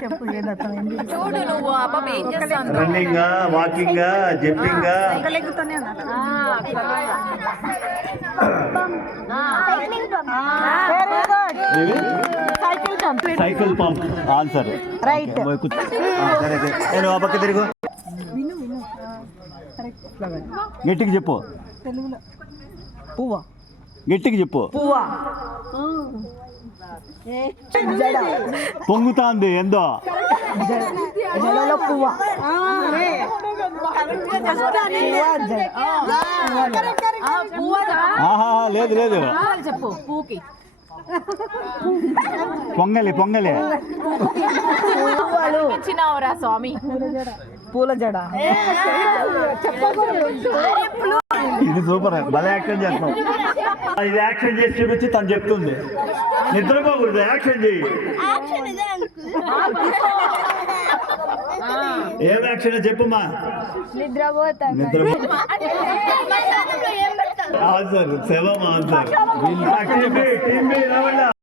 చెప్పు చూడు నువ్వు ఆ పాప ఏం చేస్తాను. Running, walking, jumping, cycle pump answer right. నేను ఆ పక్క తిరుగు. గట్టికి చెప్పు. తెలుగులో పువ్వా, గట్టికి చెప్పు. పువ్వా, పొంగుతాంది ఏందో. జడలో పువ్వా. ఆహా లేదు లేదు, చెప్పు పూకి పొంగలి పొంగలి. ఇచ్చినావురా స్వామి. పూల జడ. ఇది సూపర్, భలే యాక్షన్ చేస్తాం. ఇది యాక్షన్ చేసి చూపించి తను చెప్తుంది. నిద్రపోకూడదు, యాక్షన్ చెయ్యి. ఏం యాక్షన్ చెప్పమ్మా. ఆన్సర్ శవం ఆన్సర్.